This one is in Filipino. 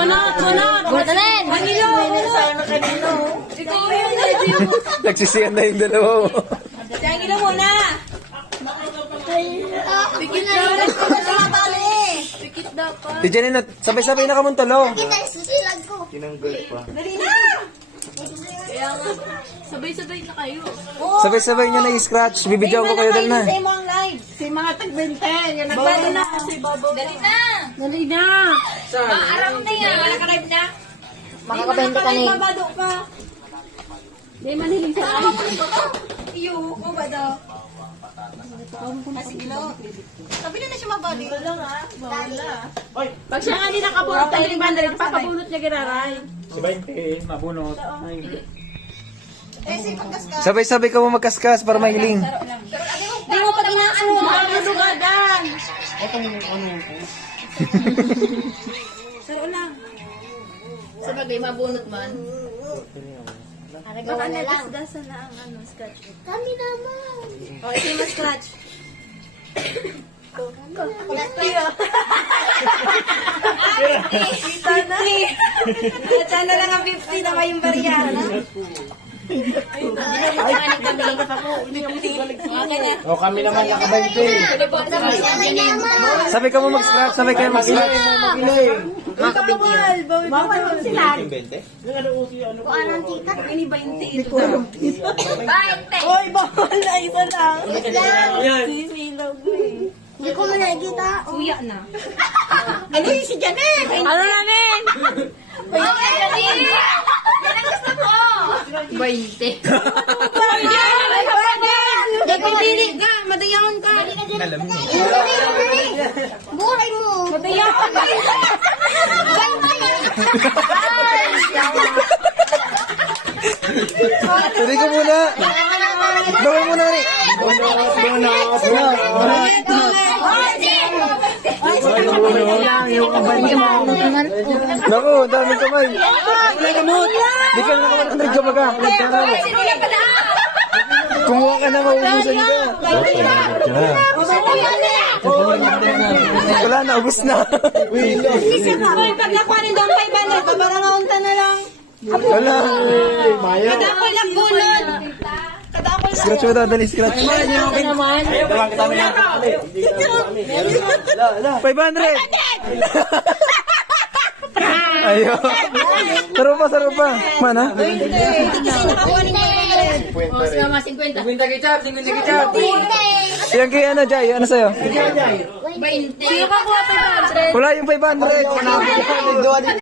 Bunot! Bunot! Manilo! Ikaw yun! Nagsisiyan na yung dalawa mo. Sangilo muna! Pikit dapat! Pikit dapat! Si Janine, sabay-sabay na kamuntulo. Tinanggal pa. Dali na! Kaya nga, sabay-sabay na kayo. Sabay-sabay niya na-scratch. Bibidyoan ko kayo dal na. Sa mo ang live. Si mga tag-20. Yan nagbado na. Si Bobo. Dali na! Dali na. Maarang na yan. Wala ka live na? Makakabenta ka na eh. Babado ka. Di manilig sa live. Iyo, ko ba daw? Masigilo. Sabi na siya mabali. Wala nga. Wala. Pag siya nga din nakabunot ng 500, papabunot niya giraray. Si 20, mabunot. Si pagkaskas. Sabay-sabay ka mo magkaskas para mahiling. Di mo pa inaano. Makakasugadan. Saro lang. Sabagay, mabunot man. Baka na lang. Dasdasan na ang scratch. Kami naman. O, ito yung scratch. Kita na. Kita na lang ang 50 na may yung barya. O kami naman naka-20. Sabay ka mo mag-scratch. Sabay kayo mag-scratch. Bawal. Bawal sila. Kung anong tita? Ini 20 ito. 20. Oy, bawal na isa lang. Sisilaw ko eh. Hindi ko nakikita. Kuya na. Ano yung si Janet? Ano na rin? Okay, Janet! Yan ang gusto ko! 20. Hindi ko pili ka. Madayaon ka. Alam mo. Buray mo. Madayaon ka. Tuloy ko muna. Bawal muna rin. Naku, dami kamay. Di ka naman 100 ka baga. Kumuha ka na, maubusan ka. Wala na, ubus na. Pag nakuha rin daw 500, babarangawanta na lang. Wala. Kadapol lang bunod. Kadapol lang. Scratch mo dadali, scratch. Okay naman. 500! Ayo. Saro pa, saro pa. Mana? Kasi nakakuha rin 500. O, sama 50. Yan kay ano, Jai? Ano sa'yo? 20. Sino ka kuha 500? Wala yung 500.